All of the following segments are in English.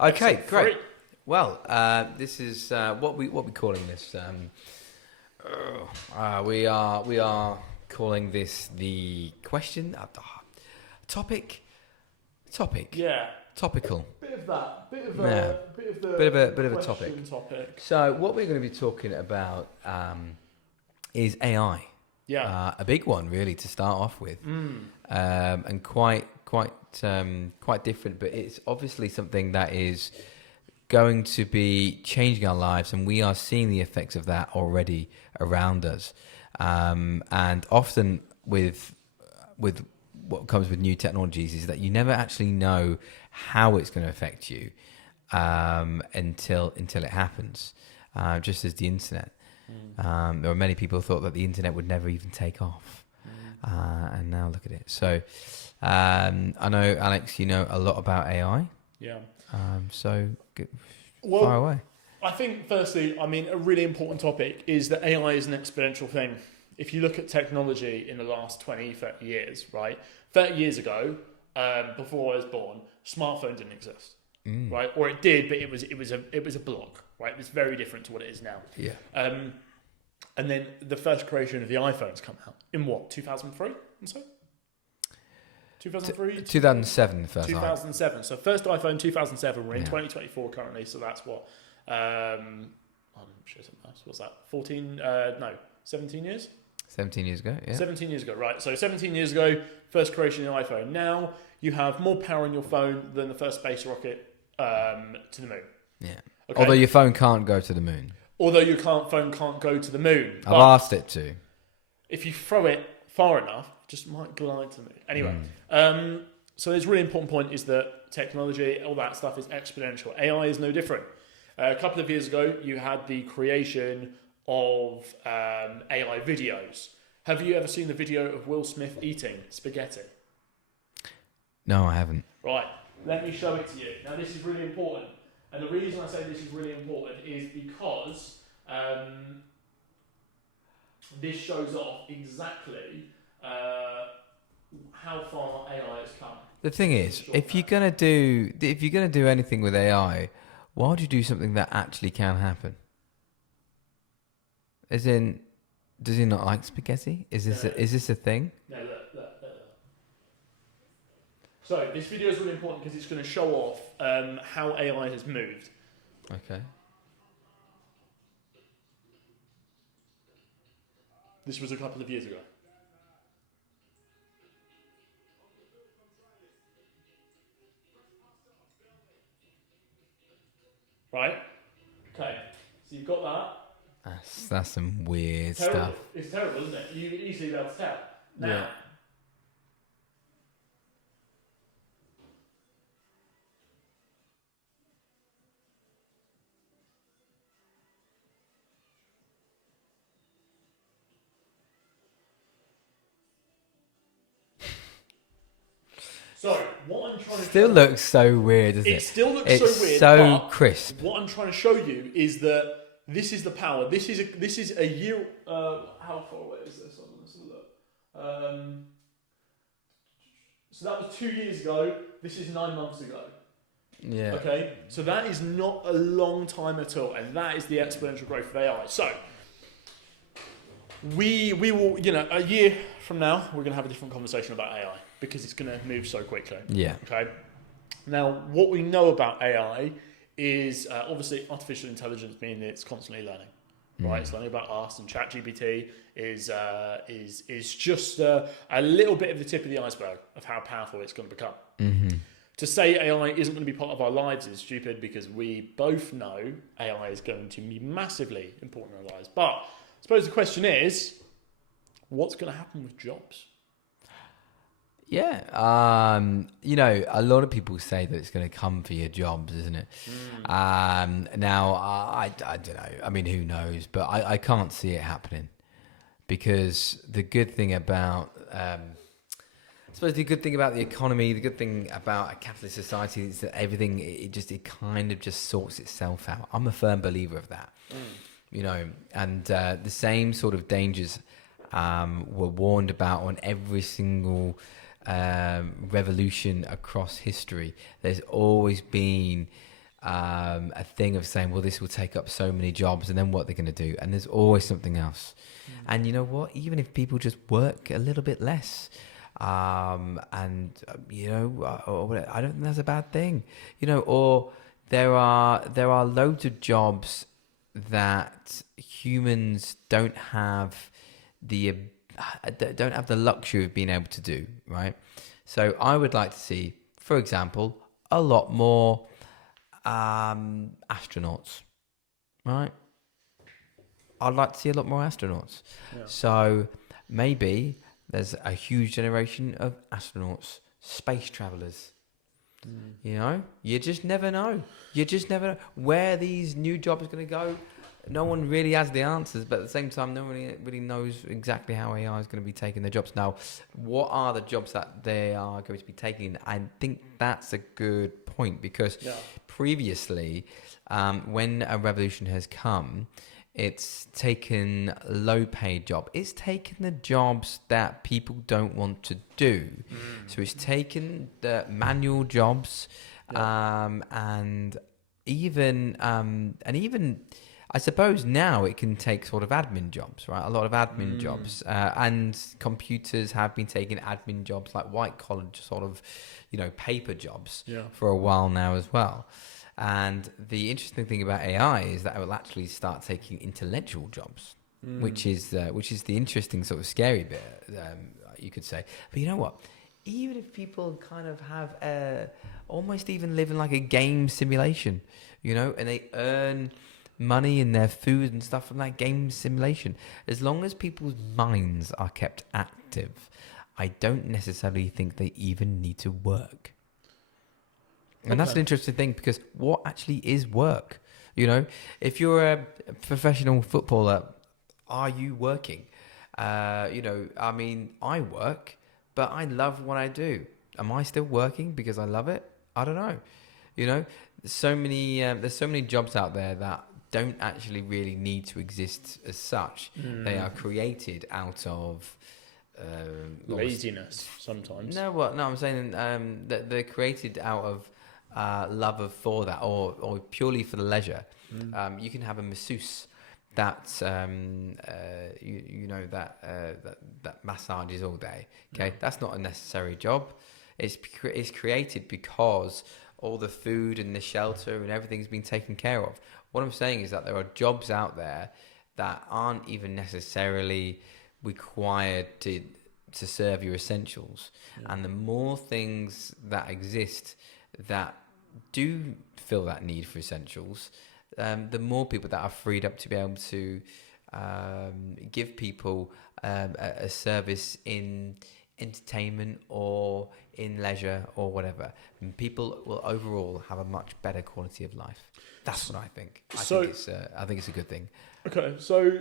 Okay, Episode great. 3. Well, this is what we calling this. We are calling this the question topic. Yeah. Topical. Bit of that. Bit of Yeah. Bit of a topic. So what we're going to be talking about is AI. Yeah. A big one, really, to start off with, and quite different. But it's obviously something that is going to be changing our lives, and we are seeing the effects of that already around us. And often with what comes with new technologies is that you never actually know how it's going to affect you until it happens. Just as the internet. There were many people who thought that the internet would never even take off. And now look at it. So I know, Alex, you know a lot about AI. Yeah. So far away. I think, firstly, a really important topic is that AI is an exponential thing. If you look at technology in the last 20, 30 years, right? 30 years ago, before I was born, smartphone didn't exist, right? Or it did, but it was a block, right? It was very different to what it is now. Yeah. And then the first creation of the iPhones come out in what, 2003? And so 2003? 2007, the first 2007. So first iPhone, 2007. We're in 2024 currently, so that's what? I'm sure something else. What's that? 17 years? 17 years ago, yeah. 17 years ago, right. So 17 years ago, first creation of the iPhone. Now you have more power in your phone than the first space rocket to the moon. Yeah. Okay? Although your phone can't go to the moon. Although your phone can't go to the moon. I've asked it to. If you throw it far enough, it just might glide to the moon. Anyway, so this really important point is that technology, all that stuff is exponential. AI is no different. A couple of years ago, you had the creation of AI videos. Have you ever seen the video of Will Smith eating spaghetti? No, I haven't. Right, let me show it to you. Now, this is really important. And the reason I say this is really important is because this shows off exactly how far AI has come. The thing is, if you're gonna do anything with AI, why would you do something that actually can happen? As in, does he not like spaghetti? Is this a thing? No, look. So this video is really important because it's going to show off how AI has moved. Okay. This was a couple of years ago. Right? Okay. So you've got that. That's some weird Terrible. stuff. It's terrible, isn't it? You easily be able to tell. Now, so what I'm trying to Still looks so weird, doesn't it? It still looks it's so weird. so but crisp. What I'm trying to show you is that this is the power. This is a year. How far away is this? Let's have a look. So that was 2 years ago. This is 9 months ago. Yeah. Okay. So that is not a long time at all, and that is the exponential growth of AI. So we will, a year from now, we're going to have a different conversation about AI because it's going to move so quickly. Yeah. Okay. Now, what we know about AI is obviously artificial intelligence, meaning it's constantly learning, right? It's learning about us, and ChatGPT is just a little bit of the tip of the iceberg of how powerful it's going to become. Mm-hmm. To say AI isn't going to be part of our lives is stupid because we both know AI is going to be massively important in our lives. But I suppose the question is, what's going to happen with jobs? Yeah, a lot of people say that it's going to come for your jobs, isn't it? Now, I don't know. I mean, who knows? But I can't see it happening because the good thing about, I suppose the good thing about the economy, the good thing about a capitalist society is that everything, it kind of just sorts itself out. I'm a firm believer of that, and the same sort of dangers were warned about on every single revolution across history. There's always been a thing of saying, well, this will take up so many jobs, and then what they're going to do, and there's always something else. And you know what? Even if people just work a little bit less, and I don't think that's a bad thing, or there are loads of jobs that humans don't have the luxury of being able to do, right? So I would like to see, for example, a lot more astronauts, right? I'd like to see a lot more astronauts. Yeah. So maybe there's a huge generation of astronauts, space travelers. You just never know. You just never know where these new jobs are going to go. No one really has the answers, but at the same time, no one really knows exactly how AI is going to be taking their jobs. Now, what are the jobs that they are going to be taking? I think that's a good point, because previously, when a revolution has come, it's taken low-paid job. It's taken the jobs that people don't want to do. So it's taken the manual jobs, and even I suppose now it can take sort of admin jobs, right? A lot of admin jobs, and computers have been taking admin jobs, like white-collar sort of, paper jobs for a while now as well. And the interesting thing about AI is that it will actually start taking intellectual jobs, which is the interesting sort of scary bit, you could say. But you know what? Even if people kind of have almost even live in like a game simulation, and they earn money in their food and stuff from that game simulation, as long as people's minds are kept active, I don't necessarily think they even need to work. And that's an interesting thing, because what actually is work? If you're a professional footballer, are you working? I work, but I love what I do. Am I still working because I love it? I don't know. There's so many jobs out there that don't actually really need to exist as such. They are created out of laziness sometimes. No, I'm saying that they're created out of love for that, or purely for the leisure. You can have a masseuse that that massages all day. Okay, that's not a necessary job. It's created because all the food and the shelter and everything's been taken care of. What I'm saying is that there are jobs out there that aren't even necessarily required to serve your essentials. And the more things that exist that do fill that need for essentials, the more people that are freed up to be able to give people a service in entertainment or in leisure or whatever. And people will overall have a much better quality of life. That's what I think. I think it's a good thing. Okay, so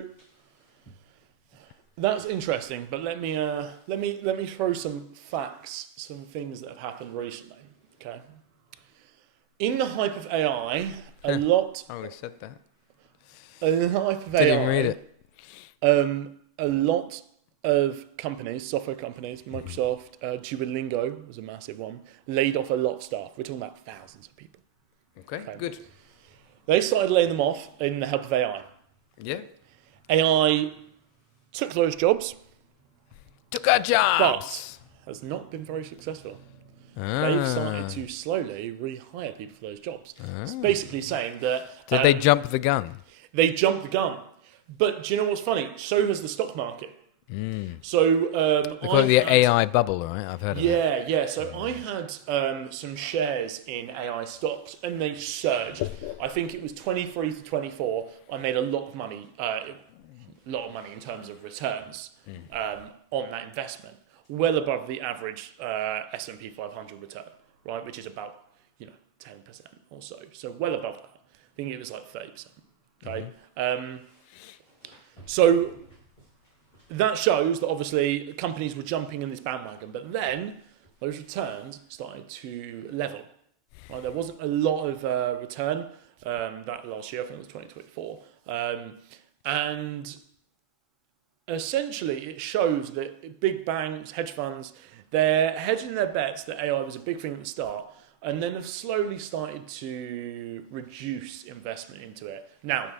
that's interesting, but let me throw some facts, some things that have happened recently. Okay. In the hype of AI, a lot. I would have said that. In the hype of Didn't AI, even read it. A lot of companies, software companies, Microsoft, Duolingo was a massive one, laid off a lot of staff. We're talking about thousands of people. Okay, good. They started laying them off in the help of AI. Yeah. AI took those jobs. Took our jobs. But has not been very successful. They've started to slowly rehire people for those jobs. It's basically saying that... Did they jump the gun? They jumped the gun. But do you know what's funny? So has the stock market. So they call it the AI bubble, right? I've heard of that. Yeah. So I had some shares in AI stocks, and they surged. I think it was 23 to 24. I made a lot of money in terms of returns on that investment, well above the average S&P 500 return, right? Which is about 10% or so. So well above that. I think it was like 30%. Okay. So that shows that obviously companies were jumping in this bandwagon, but then those returns started to level. Right? There wasn't a lot of return that last year. I think it was 2024, and essentially it shows that big banks, hedge funds, they're hedging their bets that AI was a big thing at the start, and then have slowly started to reduce investment into it. Now,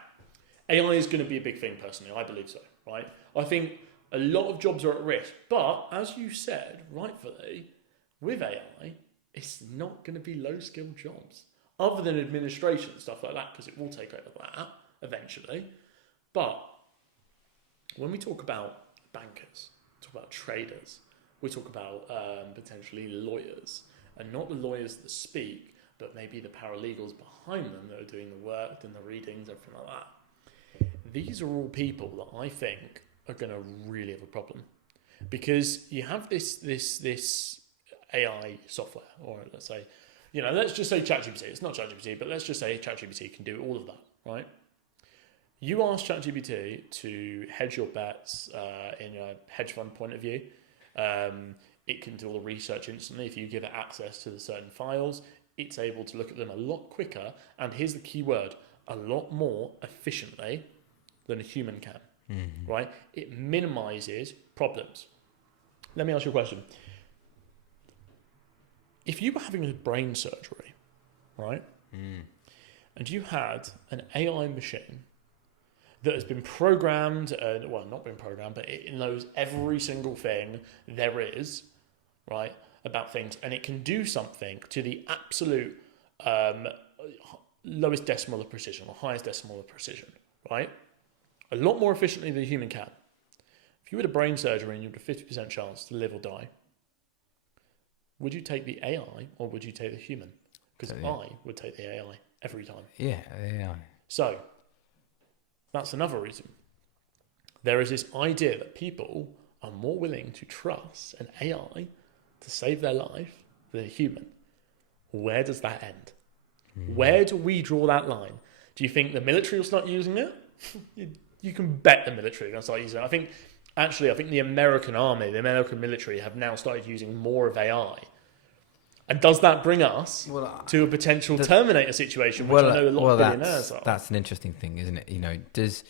AI is going to be a big thing, personally. I believe so, right? I think a lot of jobs are at risk. But, as you said, rightfully, with AI, it's not going to be low-skilled jobs. Other than administration, stuff like that, because it will take over that eventually. But when we talk about bankers, talk about traders, we talk about potentially lawyers, and not the lawyers that speak, but maybe the paralegals behind them that are doing the work and the readings, everything like that. These are all people that I think are going to really have a problem, because you have this AI software, or let's say, let's just say ChatGPT. It's not ChatGPT, but let's just say ChatGPT can do all of that, right? You ask ChatGPT to hedge your bets in a hedge fund point of view. It can do all the research instantly. If you give it access to the certain files, it's able to look at them a lot quicker. And here's the key word: a lot more efficiently than a human can. Mm-hmm. Right? It minimizes problems. Let me ask you a question. If you were having a brain surgery, right, and you had an AI machine that has been programmed, not been programmed, but it knows every single thing there is, right, about things, and it can do something to the absolute lowest decimal of precision, or highest decimal of precision, right, a lot more efficiently than a human can. If you had a brain surgery and you had a 50% chance to live or die, would you take the AI or would you take the human? Because I would take the AI every time. Yeah, AI. So, that's another reason. There is this idea that people are more willing to trust an AI to save their life than a human. Where does that end? Where do we draw that line? Do you think the military will start using it? You can bet the military are going to start using it. I think the American army, the American military have now started using more of AI. And does that bring us to a potential Terminator situation, which I know a lot of billionaires are? That's an interesting thing, isn't it? Does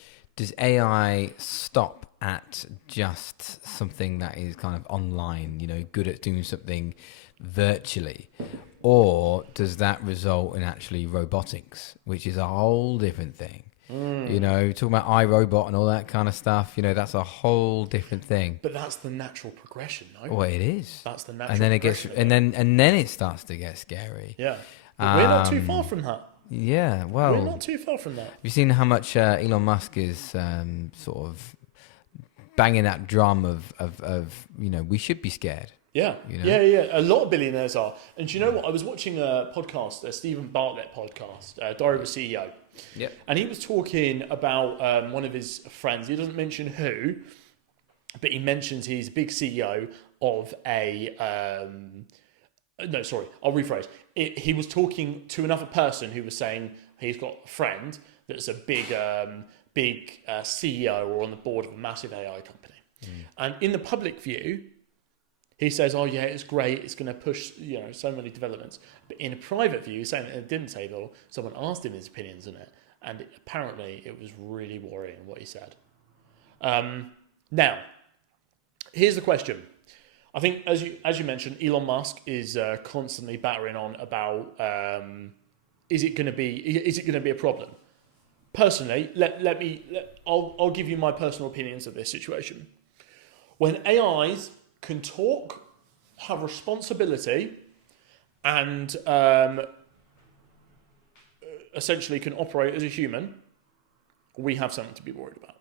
AI stop at just something that is kind of online, good at doing something virtually? Or does that result in actually robotics, which is a whole different thing? Talking about iRobot and all that kind of stuff, that's a whole different thing. But that's the natural progression, no? Well, it is. That's the natural and then progression. And then it starts to get scary. Yeah. But we're not too far from that. Yeah, well, we're not too far from that. Have you seen how much Elon Musk is sort of banging that drum of we should be scared? Yeah, yeah. A lot of billionaires are. And do you know what? I was watching a podcast, a Stephen Bartlett podcast, Diary of a CEO. Yep. And he was talking about one of his friends. He doesn't mention who, but he mentions he's a big CEO of a... no, sorry, I'll rephrase. He was talking to another person who was saying he's got a friend that's a big CEO or on the board of a massive AI company. And in the public view, he says, oh yeah, it's great, it's going to push so many developments. But in a private view, saying at a dinner table, someone asked him his opinions on it, and apparently it was really worrying what he said. Now, here's the question. I think, as you mentioned, Elon Musk is constantly battering on about is it going to be a problem? Personally, I'll give you my personal opinions of this situation. When AIs can talk, have responsibility, and essentially can operate as a human, we have something to be worried about.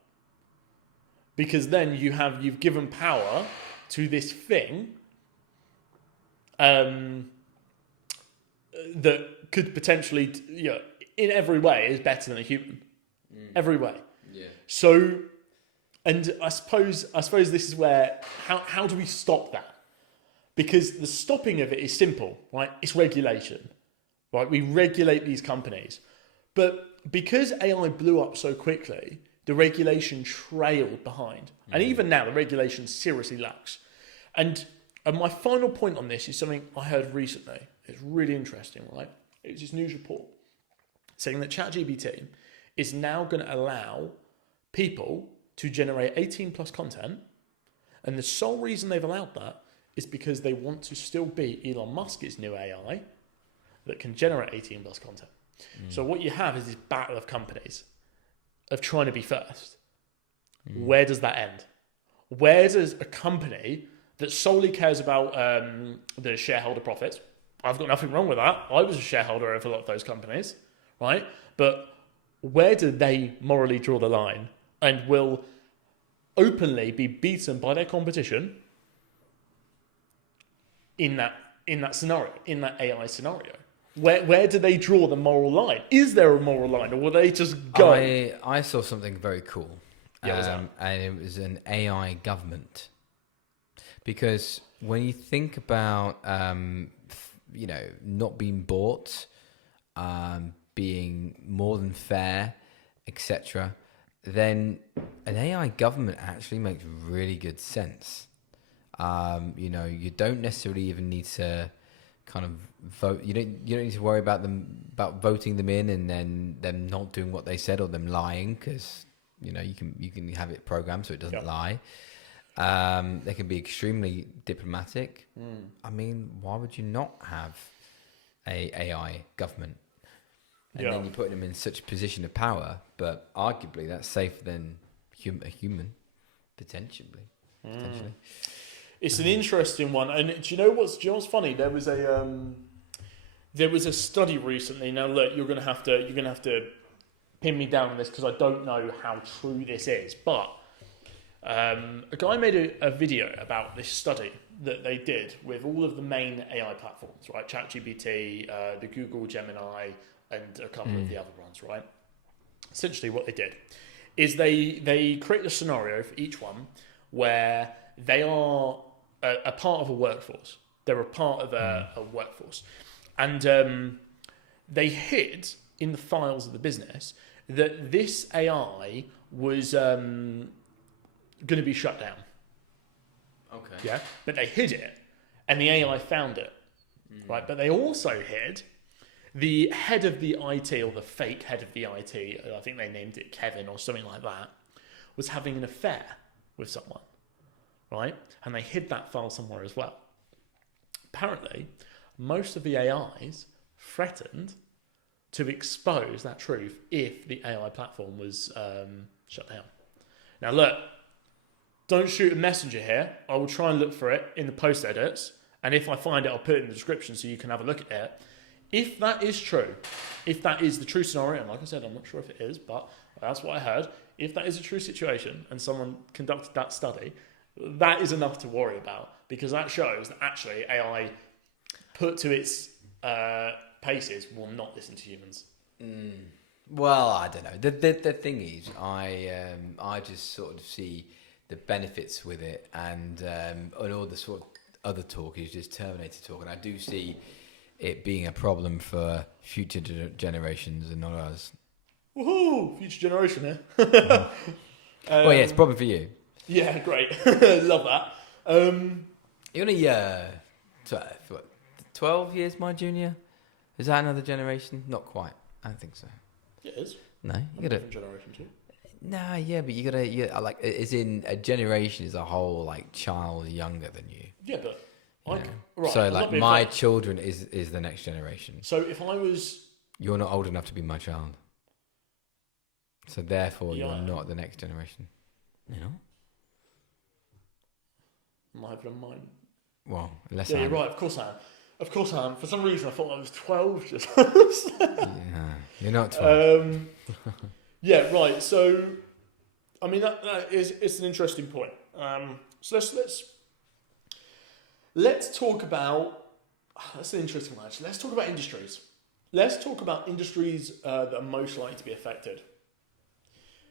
Because then you've given power to this thing that could potentially, in every way, is better than a human. Every way. Yeah. So, and I suppose this is where, how do we stop that? Because the stopping of it is simple, right? It's regulation, right? We regulate these companies. But because AI blew up so quickly, the regulation trailed behind. And even now, the regulation seriously lacks. And my final point on this is something I heard recently. It's really interesting, right? It's this news report saying that ChatGPT is now going to allow people to generate 18 plus content. And the sole reason they've allowed that is because they want to still be Elon Musk's new AI, that can generate 18 plus content. So what you have is this battle of companies of trying to be first. Where does that end? Where does a company that solely cares about the shareholder profits? I've got nothing wrong with that. I was a shareholder of a lot of those companies, right? But where do they morally draw the line and will openly be beaten by their competition in that scenario, in that AI scenario? Where do they draw the moral line? Is there a moral line, or will they just go? I saw something very cool. Yeah, what's that? And it was an AI government. Because when you think about, not being bought, being more than fair, etc., then an AI government actually makes really good sense. You don't necessarily even need to kind of vote. You don't need to worry about voting them in and then them not doing what they said or them lying, because you can have it programmed so it doesn't lie. They can be extremely diplomatic. I mean, why would you not have a AI government? And then you put them in such a position of power, but arguably that's safer than a human, potentially. It's an interesting one, and do you know what's funny? There was a study recently. Now look, you're gonna have to pin me down on this because I don't know how true this is, but a guy made a video about this study that they did with all of the main AI platforms, right? ChatGPT, the Google Gemini, and a couple of the other ones, right? Essentially what they did is they create a scenario for each one where they are a part of a workforce. They're a part of a workforce. And they hid in the files of the business that this AI was going to be shut down. Okay. Yeah, but they hid it, and the AI found it, right? But they also hid the head of the IT, or the fake head of the IT, I think they named it Kevin or something like that, was having an affair with someone, right? And they hid that file somewhere as well. Apparently, most of the AIs threatened to expose that truth if the AI platform was shut down. Now look, don't shoot a messenger here. I will try and look for it in the post edits, and if I find it, I'll put it in the description so you can have a look at it. If that is true, if that is the true scenario, and like I said, I'm not sure if it is, but that's what I heard. If that is a true situation and someone conducted that study, that is enough to worry about, because that shows that actually AI, put to its paces, will not listen to humans. Well, I don't know. The thing is, I just sort of see the benefits with it, and all the sort of other talk is just Terminator talk, and I do see it being a problem for future generations and not us. Woohoo! Future generation here. Well, yeah, it's a problem for you. Yeah, great. Love that. You're only 12 years my junior. Is that another generation? Not quite. I don't think so. Yeah, it is. No, you gotta. Generation too. Nah, yeah, but you gotta. Yeah, like, as in a generation as a whole, like child younger than you. Yeah, but Yeah. right. So I'm like not being my funny. children is the next generation. So if I was, You're not old enough to be my child. So therefore, Yeah, I you're am. not the next generation. You know? am I having a mind? Well, unless Yeah, I'm. you're right. Of course I am. Of course I am. For some reason, I thought I was 12. Just. Yeah, you're not 12. Yeah, right. So, I mean, that is it's an interesting point. So let's talk about. That's an interesting one, actually. Let's talk about industries. Let's talk about industries that are most likely to be affected.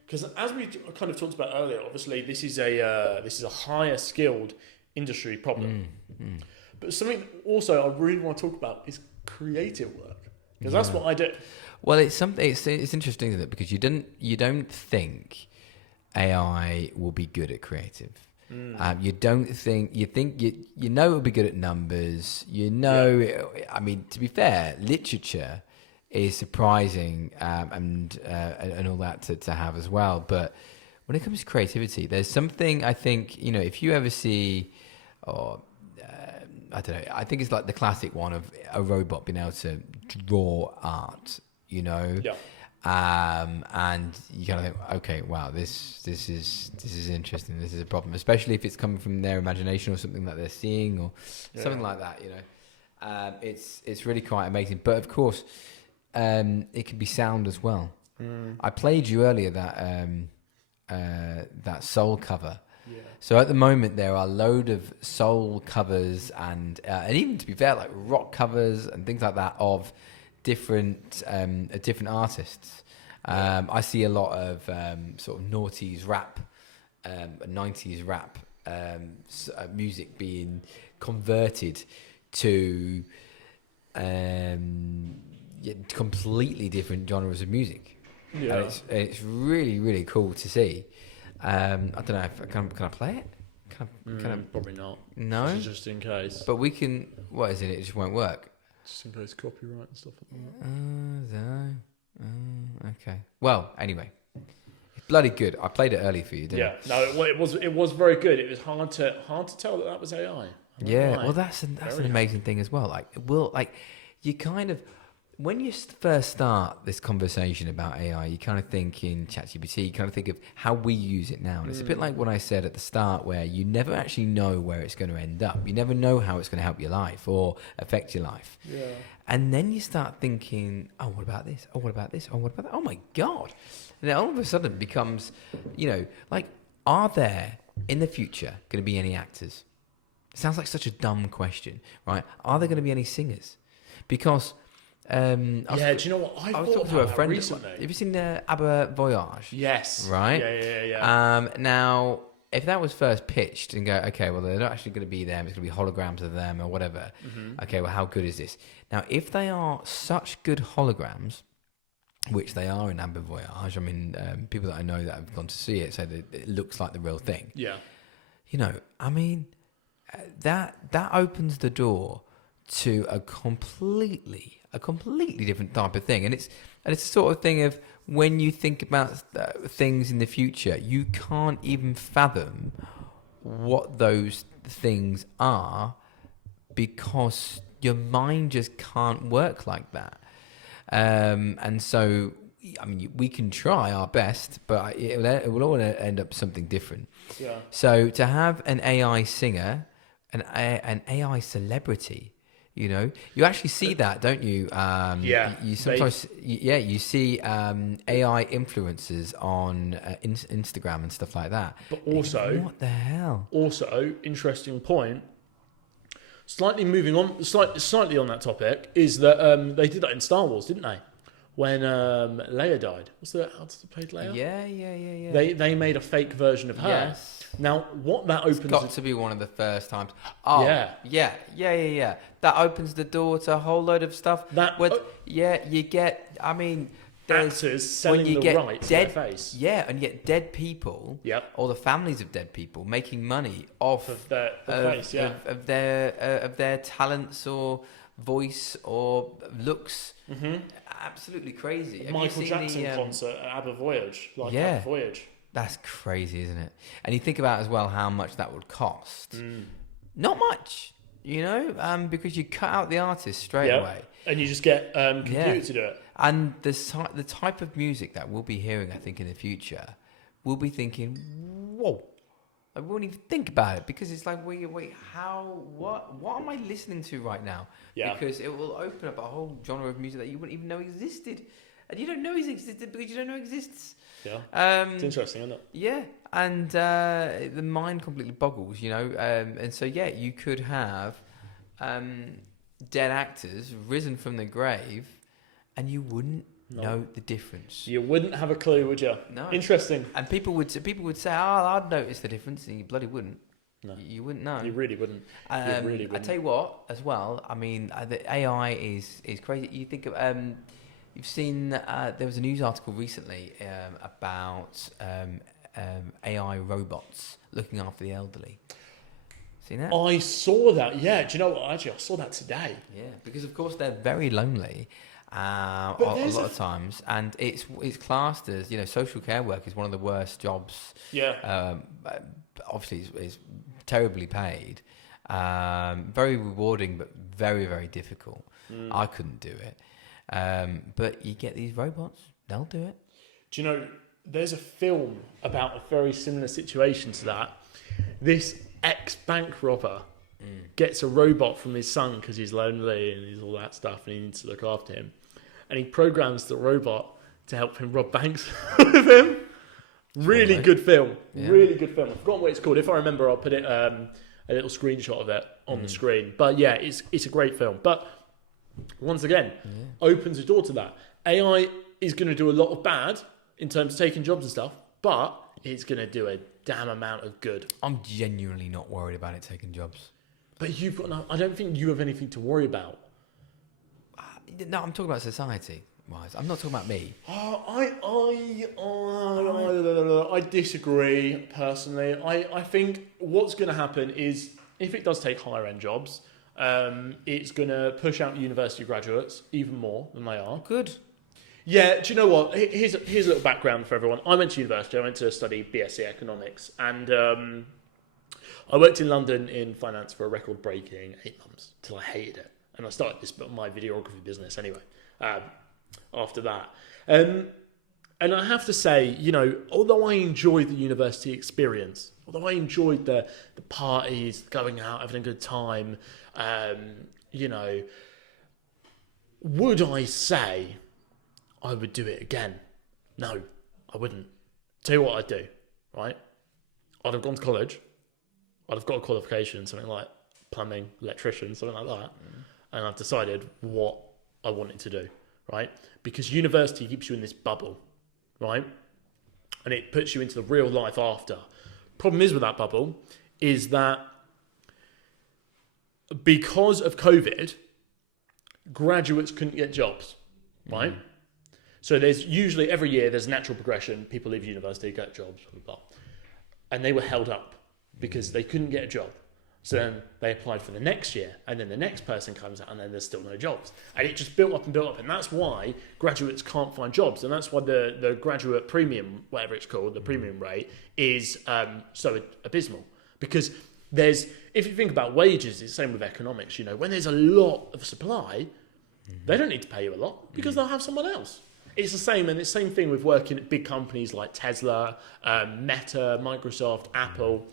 Because as we kind of talked about earlier, obviously this is a higher skilled industry problem. But something also I really want to talk about is creative work, because that's what I do. Well, it's something. It's interesting, isn't it? Because you don't think AI will be good at creative. You don't think you know it'll be good at numbers. You know, I mean, to be fair, literature is surprising and all that to have as well. But when it comes to creativity, there's something I think, if you ever see or I don't know. I think it's like the classic one of a robot being able to draw art, you know. Yeah. And you kind of think, okay, wow, this is interesting. This is a problem, especially if it's coming from their imagination or something that they're seeing or something like that. You know, it's really quite amazing. But of course, it can be sound as well. I played you earlier that soul cover. Yeah. So at the moment there are a load of soul covers and even, to be fair, like rock covers and things like that of different artists. I see a lot of sort of noughties rap, 90s rap music being converted to completely different genres of music. Yeah. And it's really, really cool to see. I don't know if can I play it? Can I, probably not. No, just in case. but we can. What is it? It just won't work. Just in case copyright and stuff like that. Okay. Well, anyway, it's bloody good. I played it early for you, didn't I? No, it was very good. It was hard to tell that was AI. Yeah. Well, that's an amazing thing as well. You kind of, when you first start this conversation about AI, you kind of think in ChatGPT, you kind of think of how we use it now. And it's a bit like what I said at the start, where you never actually know where it's going to end up. You never know how it's going to help your life or affect your life. Yeah. And then you start thinking, oh, what about this? Oh, what about this? Oh, what about that? Oh, my God. And then all of a sudden it becomes, are there in the future going to be any actors? It sounds like such a dumb question, right? Are there going to be any singers? Because... do you know what? I was talking to a friend recently. Have you seen ABBA Voyage? Yes. Right? Yeah. Now, if that was first pitched and go, okay, well, they're not actually going to be them, it's going to be holograms of them or whatever. Mm-hmm. Okay, well, how good is this? Now, if they are such good holograms, which they are in ABBA Voyage, I mean, people that I know that have gone to see it say that it looks like the real thing. Yeah. I mean, that opens the door to a completely different type of thing, and it's the sort of thing of when you think about things in the future, you can't even fathom what those things are because your mind just can't work like that. And so, I mean, we can try our best, but it will all end up something different. Yeah. So to have an AI singer, an AI celebrity. You actually see that, don't you? You sometimes, you see AI influencers on Instagram and stuff like that. But also, what the hell? Also, interesting point. Slightly moving on, slightly on that topic is that they did that in Star Wars, didn't they? When Leia died, what's the actor that played Leia? Yeah. They made a fake version of her. Yes. Now, what that opens... It's got to be one of the first times. Oh, yeah. That opens the door to a whole load of stuff. You get... I mean, there's... Actors selling the rights to their face. Yeah, and yet dead people, or the families of dead people, making money off of their face, of their talents or voice or looks. Mm-hmm. Absolutely crazy. Michael Jackson concert at ABBA Voyage. ABBA Voyage. That's crazy, isn't it? And you think about as well how much that would cost. Not much, because you cut out the artist straight away. And you just get computer to do it. And the type of music that we'll be hearing, I think, in the future, we'll be thinking, whoa. I won't even think about it because it's like, wait, what am I listening to right now? Yeah. Because it will open up a whole genre of music that you wouldn't even know existed. And you don't know it existed because you don't know it exists. Yeah. It's interesting, isn't it? Yeah. And the mind completely boggles, and so, you could have dead actors risen from the grave and you wouldn't know the difference. You wouldn't have a clue, would you? No. Interesting. And people would say, I'd notice the difference, and you bloody wouldn't. No. You wouldn't know. You really wouldn't. I tell you what, as well, I mean, the AI is crazy. You think of, you've seen, there was a news article recently about AI robots looking after the elderly. Seen that? I saw that, yeah. Do you know what? Actually, I saw that today. Yeah, because of course they're very lonely. A lot of times, and it's classed as social care work is one of the worst jobs. Yeah. Obviously, it's terribly paid, Very rewarding, but very, very difficult. I couldn't do it. But you get these robots, they'll do it. Do you know, there's a film about a very similar situation to that. This ex-bank robber gets a robot from his son because he's lonely and he's all that stuff and he needs to look after him. And he programs the robot to help him rob banks with him. Really good film. Yeah. Really good film. I've forgotten what it's called. If I remember, I'll put it a little screenshot of it on the screen. But yeah, it's a great film. But once again, opens the door to that. AI is going to do a lot of bad in terms of taking jobs and stuff, but it's going to do a damn amount of good. I'm genuinely not worried about it taking jobs. But you've got I don't think you have anything to worry about. No, I'm talking about society. I'm not talking about me. I disagree personally. I think what's going to happen is if it does take higher end jobs, it's going to push out university graduates even more than they are. Good. Yeah, do you know what? Here's a little background for everyone. I went to university. I went to study BSc economics, and I worked in London in finance for a record-breaking 8 months till I hated it, and I started my videography business anyway. After that, and I have to say, you know, although I enjoyed the university experience, although I enjoyed the parties, going out, having a good time, you know, would I say I would do it again? No, I wouldn't. Tell you what I'd do, right? I'd have gone to college. I'd have got a qualification, something like plumbing, electrician, something like that. And I've decided what I wanted to do, right? Because university keeps you in this bubble, right? And it puts you into the real life after. Problem is with that bubble is that because of COVID, graduates couldn't get jobs, right? So there's usually every year there's natural progression. People leave university, get jobs, blah, blah, blah. And they were held up because they couldn't get a job. So then they applied for the next year, and then the next person comes out, and then there's still no jobs. And it just built up and built up, and that's why graduates can't find jobs, and that's why the graduate premium, whatever it's called, the premium rate, is so abysmal. Because if you think about wages, it's the same with economics, you know, when there's a lot of supply, they don't need to pay you a lot, because they'll have someone else. It's the same, and it's the same thing with working at big companies like Tesla, Meta, Microsoft, Apple,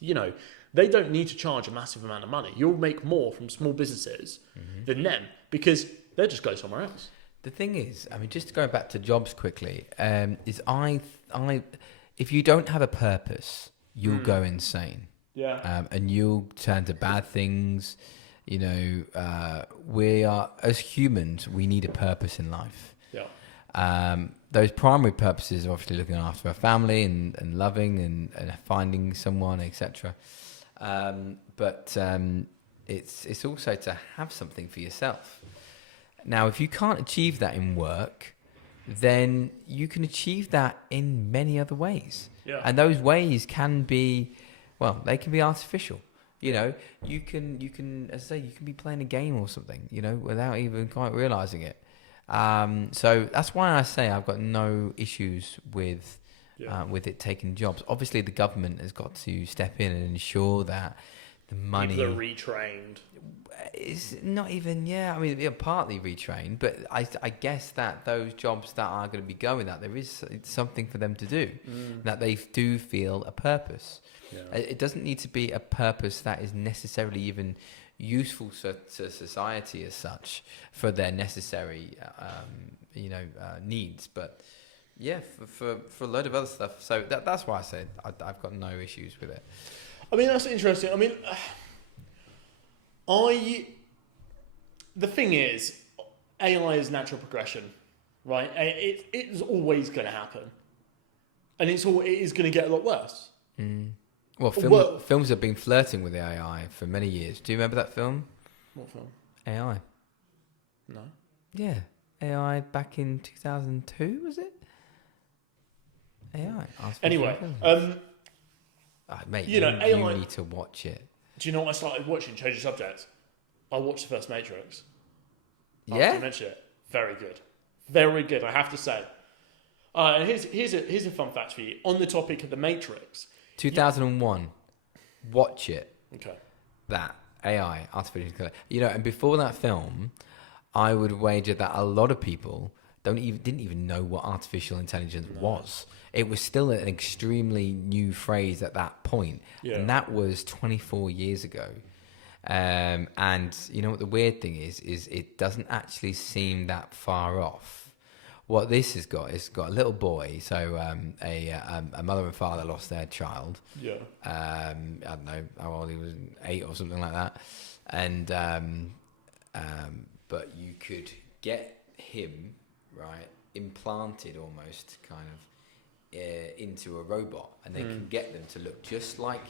you know, they don't need to charge a massive amount of money. You'll make more from small businesses than them because they'll just go somewhere else. The thing is, I mean, just going back to jobs quickly, is if you don't have a purpose, you'll go insane. Yeah. And you'll turn to bad things. You know, we are, as humans, we need a purpose in life. Yeah. Those primary purposes are obviously looking after our family and loving and finding someone, etc. But it's also to have something for yourself. Now, if you can't achieve that in work, then you can achieve that in many other ways. Yeah. And those ways can be, well, they can be artificial. You know, you can, as I say, you can be playing a game or something, you know, without even quite realizing it. So that's why I say I've got no issues with it taking jobs. Obviously, the government has got to step in and ensure that the money... People are retrained. It's not even, I mean, they're partly retrained, but I guess that those jobs that are going to be going out, there is something for them to do, that they do feel a purpose. Yeah. It doesn't need to be a purpose that is necessarily even useful to society as such for their necessary, needs, but for a load of other stuff. So that's why I said I've got no issues with it. I mean, that's interesting. I mean, the thing is, AI is natural progression, right? It's always going to happen, and it is going to get a lot worse. Well, films have been flirting with AI for many years. Do you remember that film? What film? AI. No. Yeah, AI back in 2002, was it? AI. Anyway, mate, you know, AI, you need to watch it. Do you know what I started watching? Change the subject. I watched the first Matrix. Yeah. After you mentioned it, very good, very good. I have to say. And here's a fun fact for you on the topic of the Matrix. 2001. Watch it. Okay. that AI, artificial intelligence, and before that film, I would wager that a lot of people didn't even know what artificial intelligence was. It was still an extremely new phrase at that point, and that was 24 years ago. And you know what the weird thing is it doesn't actually seem that far off. What this has got is got a little boy, so a mother and father lost their child. Yeah. I don't know how old he was, 8 or something like that, and but you could get him implanted almost kind of into a robot, and they can get them to look just like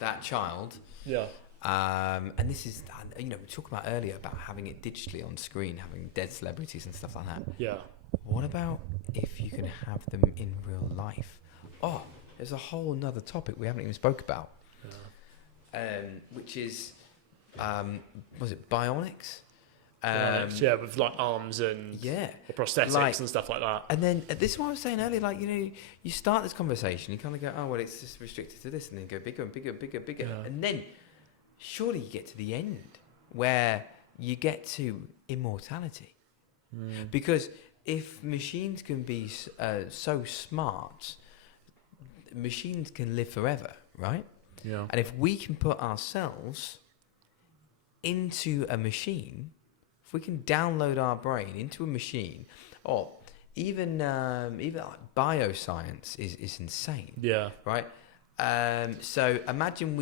that child. Yeah. And this is, we talked about earlier about having it digitally on screen, having dead celebrities and stuff like that. Yeah. What about if you can have them in real life? Oh, there's a whole nother topic we haven't even spoke about. Yeah. Which is, was it bionics? With like arms and prosthetics and stuff like that. And then this is what I was saying earlier. You start this conversation, you kind of go, oh well, it's just restricted to this, and then go bigger and bigger and bigger and bigger, and then surely you get to the end where you get to immortality, because if machines can be so smart, machines can live forever, right? Yeah. And if we can put ourselves into a machine, if we can download our brain into a machine, or even like bioscience is insane. Yeah. Right. So imagine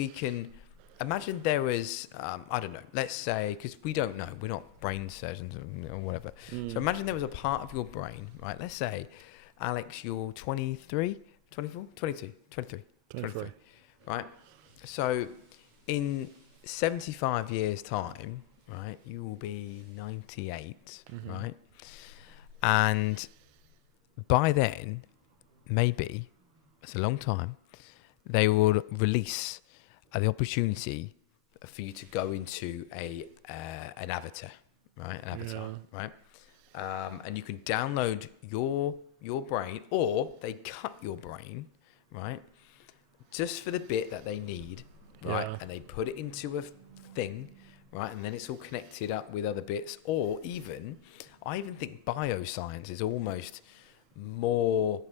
there was I don't know. Let's say, because we don't know, we're not brain surgeons or whatever. So imagine there was a part of your brain, right? Let's say, Alex, you're 23, 24, 22, 23, right? So in 75 years' time, right, you will be 98, right? And by then, maybe, it's a long time, they will release the opportunity for you to go into an avatar, right? Right? And you can download your brain, or they cut your brain, right? Just for the bit that they need, right? Yeah. And they put it into a thing, right? And then it's all connected up with other bits. Or even, I even think bioscience is almost more,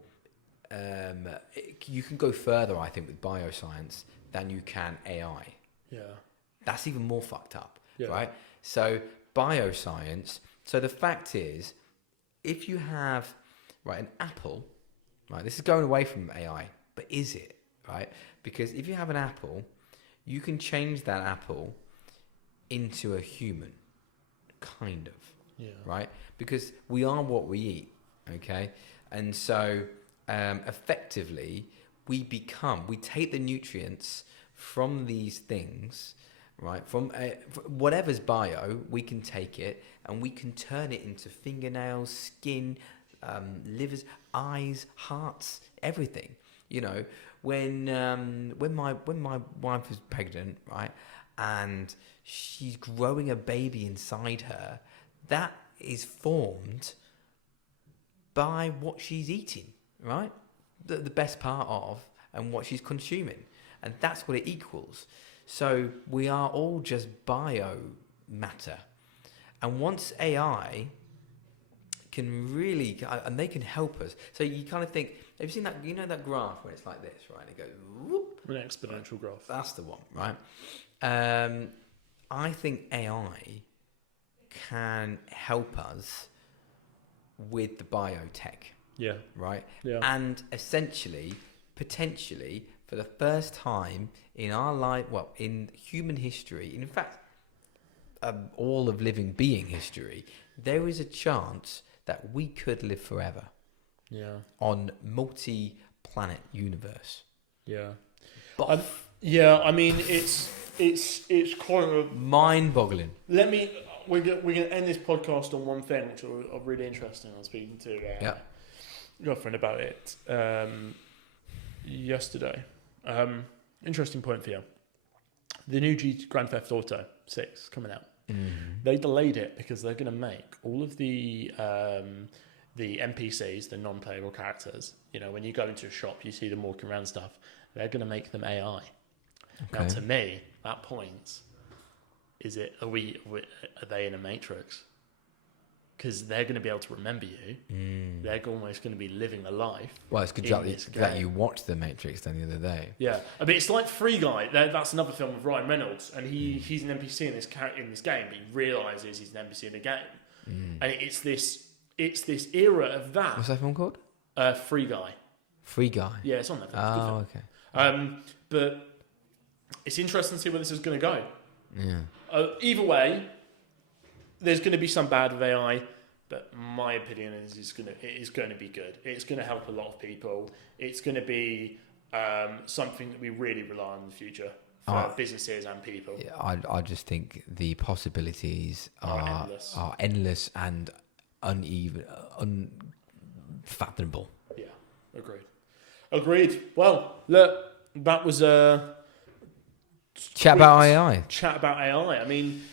you can go further, I think, with bioscience than you can AI. Yeah. That's even more fucked up, right? So bioscience, so the fact is, if you have, an apple, right, this is going away from AI, but is it, right? Because if you have an apple, you can change that apple into a human, kind of, right? Because we are what we eat, okay? And so effectively, we take the nutrients from these things, right? From whatever's bio, we can take it and we can turn it into fingernails, skin, livers, eyes, hearts, everything. When my wife was pregnant, right, and she's growing a baby inside her, that is formed by what she's eating, right? The best part of, and what she's consuming, and that's what it equals. So we are all just bio matter, and once AI can really, and they can help us. So you kind of think, have you seen that? That graph where it's like this, right? It goes whoop. An exponential graph. That's the one, right? I think AI can help us with the biotech. Yeah. Right? Yeah. And essentially, potentially, for the first time in our life, in human history, in fact, all of living being history, there is a chance that we could live forever. Yeah. On multi-planet universe. Yeah. But I mean, it's kind of mind-boggling. We're gonna end this podcast on one thing, which is really interesting. I was speaking to a girlfriend about it yesterday. Interesting point for you. The new Grand Theft Auto 6 coming out. They delayed it because they're going to make all of the NPCs, the non-playable characters. When you go into a shop, you see them walking around stuff. They're going to make them AI. Okay. Now, to me, that point, are they in a matrix? Because they're going to be able to remember you. They're almost going to be living a life. Well, it's good that you watched The Matrix then the other day. Yeah, I mean, it's like Free Guy. That's another film with Ryan Reynolds, and he's an NPC in this game, but he realizes he's an NPC in the game, and it's this era of that. What's that film called? Free Guy. Free Guy. Yeah, it's on Netflix. Oh, okay. But it's interesting to see where this is going to go. Yeah. Either way, there's going to be some bad with AI, but my opinion is it is going to be good. It's going to help a lot of people. It's going to be something that we really rely on in the future for businesses and people. Yeah, I just think the possibilities are endless and unfathomable. Yeah, agreed. Well, look, that was a chat about AI. I mean,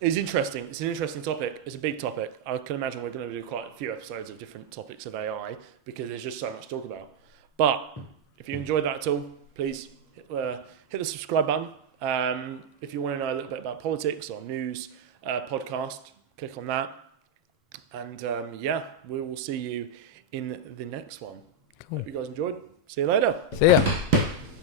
it's interesting. It's an interesting topic. It's a big topic. I can imagine we're going to do quite a few episodes of different topics of AI because there's just so much to talk about. But if you enjoyed that at all, please hit the subscribe button. If you want to know a little bit about politics or news, podcast, click on that. And we will see you in the next one. Cool. Hope you guys enjoyed. See you later. See ya.